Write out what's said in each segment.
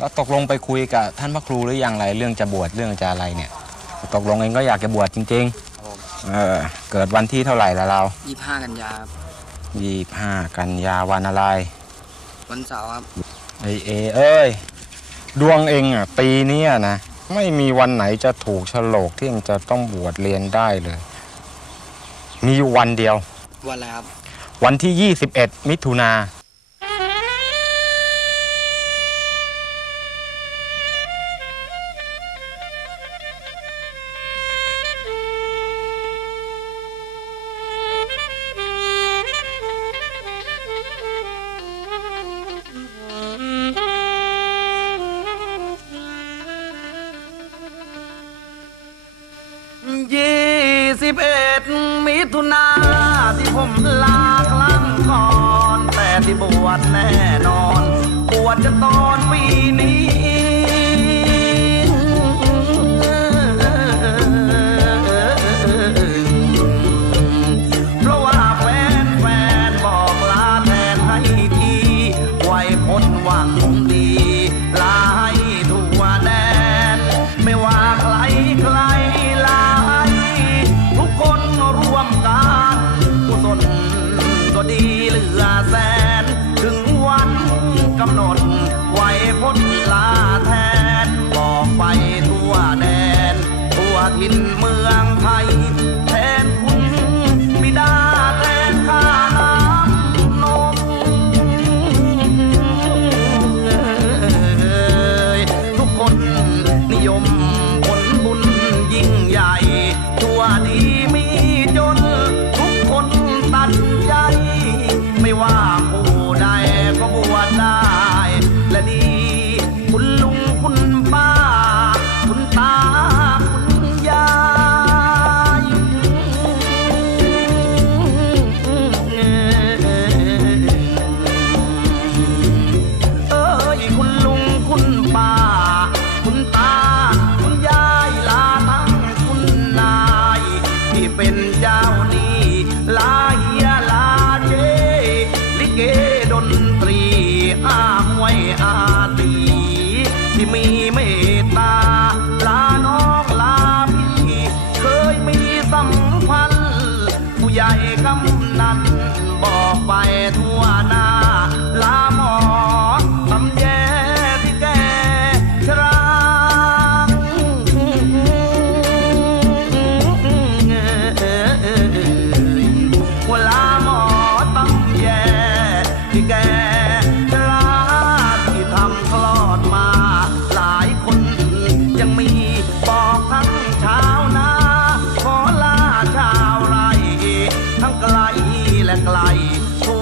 แล้วตกลงไปคุยกับท่านพระครูหรือยังไรเรื่องจะบวชเรื่องจะอะไรเนี่ย ตกลงเองก็อยากจะบวชจริงครับผมๆเออเกิดวันที่เท่าไหร่ละเรายี่ห้ากันยาครับยี่ห้ากันยาวันอะไรวันเสาร์ครับไอเอเอ้ยดวงเองอะปีเนี้ยนะไม่มีวันไหนจะถูกโฉลกที่เองจะต้องบวชเรียนได้เลย มีอยู่วันเดียว วันอะไรครับ วันที่ 21 มิถุนา ยี่สิบเอ็ดมิถุนาที่ผมลาคลั้งก่อน แต่ที่บวชแน่นอน บวชจะตอนปีนี้ อแสน ถึงวันกำหนด ไว้พ้นลาแทน บอกไปทั่วแดน ทั่วทินเมืองไทย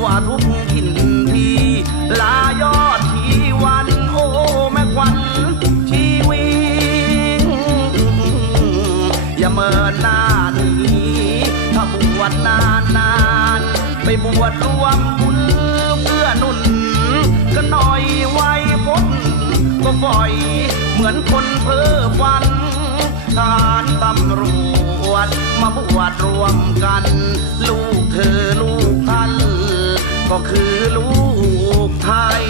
ทั่วทุกถิ่นทีลายอดชีวันโอ้แม่ควันชีวิตอย่าเมินหน้าหนีถ้าบวชนานนานไปบวชรวมบุญเพื่อนุ่นก็หน่อยไว้พ้นก็ฝ่อยเหมือนคนเพ้อฝันทารตำรวจมาบวชรวมกัน ลูกเธอ คือลูกไทย